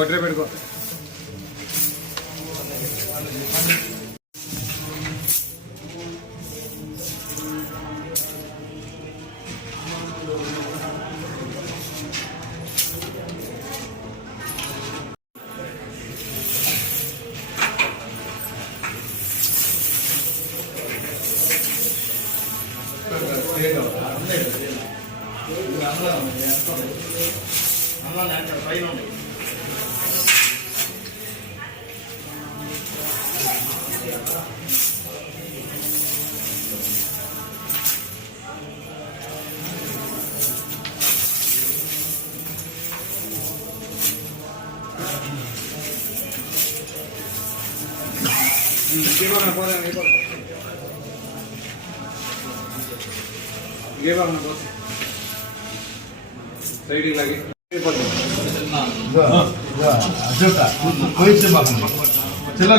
గొడ్రే పెట్టుకో. అమ్మ నాకు పైన ఉన్నాయి போயிடுச்சு பார்க்கணும் சில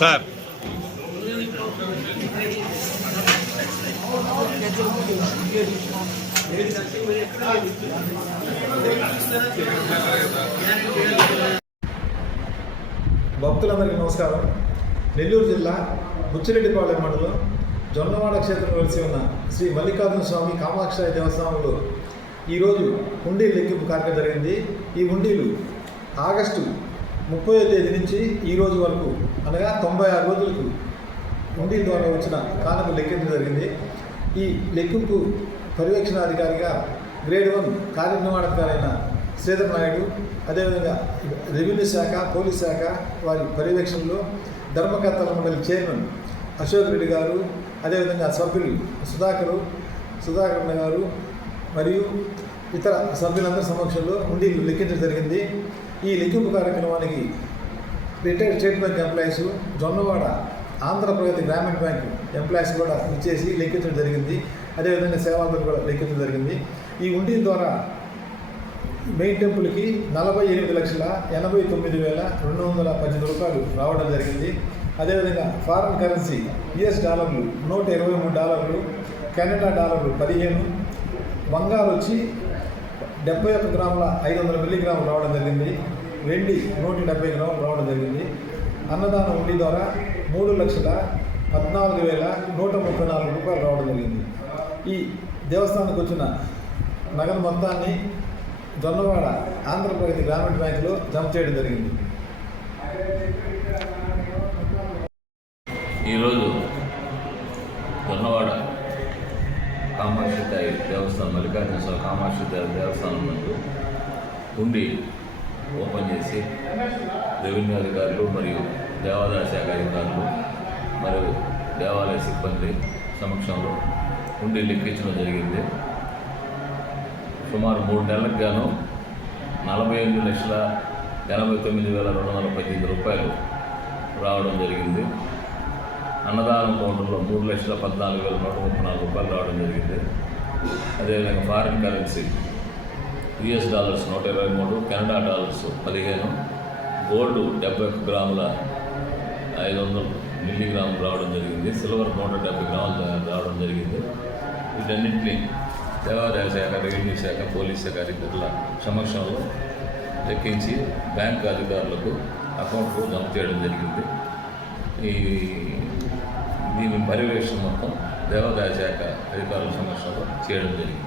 సార్. భక్తులందరికీ నమస్కారం. నెల్లూరు జిల్లా బుచ్చిరెడ్డిపాలెం మండలం జొన్నవాడ క్షేత్రం వెలిసి ఉన్న శ్రీ మల్లికార్జున స్వామి కామాక్షాయ దేవస్థానంలో ఈరోజు హుండీ లెక్కింపు కార్యక్రమం జరిగింది. ఈ హుండీలు ఆగస్టు ముప్పై తేదీ నుంచి ఈ రోజు వరకు అనగా తొంభై ఆరు రోజులకు ఉండి ద్వారా వచ్చిన కానుక లెక్కింపు జరిగింది. ఈ లెక్కింపు పర్యవేక్షణాధికారిగా గ్రేడ్ వన్ కార్యనిర్వహణాధికారైన శ్రీధర్ నాయుడు అదేవిధంగా రెవెన్యూ శాఖ పోలీస్ శాఖ వారి పర్యవేక్షణలో ధర్మకర్తల మండలి చైర్మన్ అశోక్ రెడ్డి గారు అదేవిధంగా సభ్యులు సుధాకరు సుధాకర్ గారు మరియు ఇతర సభ్యులందరి సమక్షంలో ఉండి లెక్కించడం జరిగింది. ఈ లెక్కింపు కార్యక్రమానికి retired State Bank employees Jonnawada Andhra Pragathi Grameena bank employees కూడా ఇచ్చేసి లెక్కించడం జరిగింది. అదేవిధంగా సేవాలను కూడా లెక్కించడం జరిగింది. ఈ ఉండి ద్వారా మెయిన్ టెంపుల్కి నలభై ఎనిమిది లక్షల ఎనభై తొమ్మిది వేల రెండు వందల పద్దెనిమిది రూపాయలు రావడం జరిగింది. అదేవిధంగా ఫారిన్ కరెన్సీ యుఎస్ డాలర్లు నూట ఇరవై మూడు డాలర్లు కెనడా డాలర్లు పదిహేను బంగారు వచ్చి డెబ్బై ఒక్క గ్రాముల ఐదు వందల మిల్లీగ్రాములు రావడం జరిగింది. వెండి నూట డెబ్బై గ్రాములు రావడం జరిగింది. అన్నదానం ఉండి ద్వారా మూడు లక్షల పద్నాలుగు వేల నూట ముప్పై నాలుగు రూపాయలు రావడం జరిగింది. ఈ దేవస్థానానికి వచ్చిన నగదు మొత్తాన్ని జొన్నవాడ ఆంధ్రప్రగతి గ్రామీణ బ్యాంకులో జమ చేయడం జరిగింది. ఈరోజు కామాక్షి దేవి దేవస్థానం మల్లికార్జున స్వామి కామాక్షి దేవస్థానం నందు ఉండి ఓపెన్ చేసి రెవెన్యూ అధికారులు మరియు దేవాదాయ శాఖ అధికారులు మరియు దేవాలయ సిబ్బంది సమక్షంలో ఉండి లెక్కించడం జరిగింది. సుమారు మూడు నెలలకు గాను నలభై ఎనిమిది లక్షల ఎనభై తొమ్మిది వేల రెండు వందల పద్దెనిమిది రూపాయలు రావడం జరిగింది. అన్నదానం కౌంటర్లో మూడు లక్షల పద్నాలుగు వేల నూట ముప్పై నాలుగు రూపాయలు రావడం జరిగింది. అదేవిధంగా ఫారిన్ కరెన్సీ యుఎస్ డాలర్స్ నూట ఇరవై మూడు కెనడా డాలర్స్ పదిహేను గోల్డ్ డెబ్బై ఒక్క గ్రాముల ఐదు వందలు మిల్లీగ్రాములు రావడం జరిగింది. సిల్వర్ నూట డెబ్బై గ్రాములు రావడం జరిగింది. వీటన్నింటినీ దేవాదాయ శాఖ రెవెన్యూ శాఖ పోలీస్ శాఖ అధికారుల సమక్షంలో లెక్కించి బ్యాంక్ అధికారులకు అకౌంట్లు జమ చేయడం జరిగింది. ఈ దీని పర్యవేక్షణ మొత్తం దేవాదాయ శాఖ అధికారుల సమక్షంలో చేయడం జరిగింది.